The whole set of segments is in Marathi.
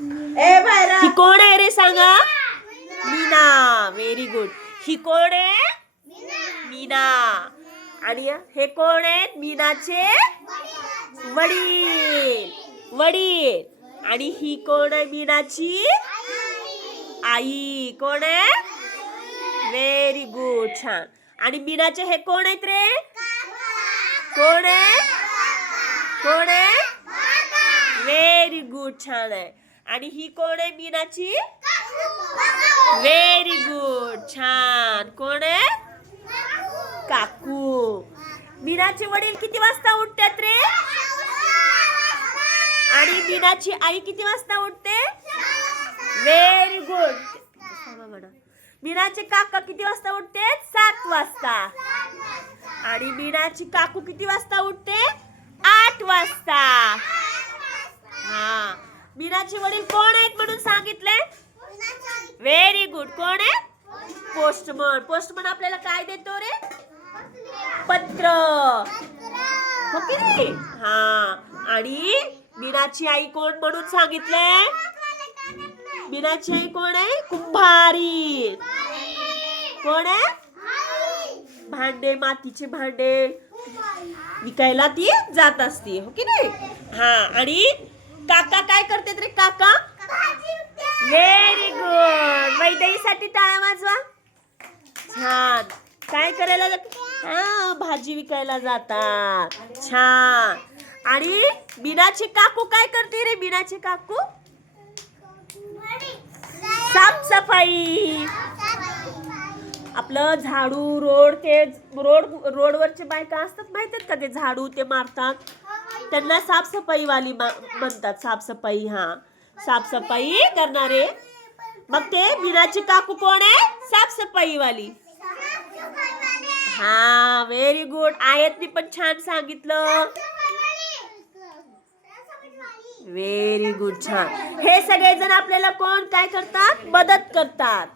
ही कोण आहे रे सांगा? मीना. Very good. ही कोण आहे? मीना. आणि हे कोण आहेत? मीनाचे वडील. वडील. आणि ही कोण आहे? मीनाची आई. कोण आहे? Very good. छान. आणि मीनाचे हे कोण आहेत रे? कोण आहे? कोण आहे? Very good. छान आहे. आणि ही कोण आहे मीनाची? Very good. छान. कोण आहे? काकू. मीनाचे वडील किती वाजता उठतात रे? आणि मीनाची आई किती वाजता उठते? Very good. मीनाचे काका किती वाजता उठते? 7 वाजता. आणि मीनाची काकू किती वाजता उठते? 8 वाजता. हा. मीनाचे वडील कोण आहेत म्हणून सांगितले? Very good. कोण आहे? पोस्टमन. पोस्टमन आपल्याला काय देतो रे? पत्र. हो की नाही? हा. आणि मीनाची आई कोण म्हणून सांगितले? मीनाची आई कोण आहे? कुंभारी. कोण आहे? भांडे, मातीचे भांडे विकायला ती जात असते. हो की नाही? हा. आणि काका काय करतात रे? काका व्हेरी गुड. वैद्यसाठी टाळ्या वाजवा. छान. काय करायला जातात? हा, भाजी विकायला जातात. छान. आणि मीनाची काकू काय करते रे? मीनाची काकू साफसफाई. आपलं झाडू, रोड, ते रोडवरचे बायका असतात माहितीत का? ते झाडू ते मारतात, त्यांना साफसफाई वाली म्हणतात. साफसफाई. हा, साफसफाई करणारे. मग ते मीनाची काकू कोण आहे? साफसफाई वाली. हा. Very good. आयतनी पण छान सांगितलं. Very good. छान. हे सगळेजण आपल्याला कोण काय करतात? मदत करतात.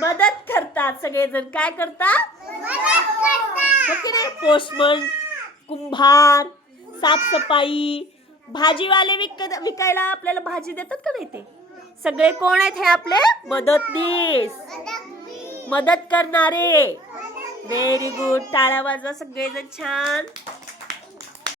मदत करतात. सगळेजण काय करतात? पोस्टमन, कुंभार, साफसफाई, भाजीवाले विकायला आपल्याला भाजी देतात का नाही? ते सगळे कोण आहेत? हे आपले मदतनीस, मदत करणारे. Very good. टाळ्या वाजवा सगळेजण. छान.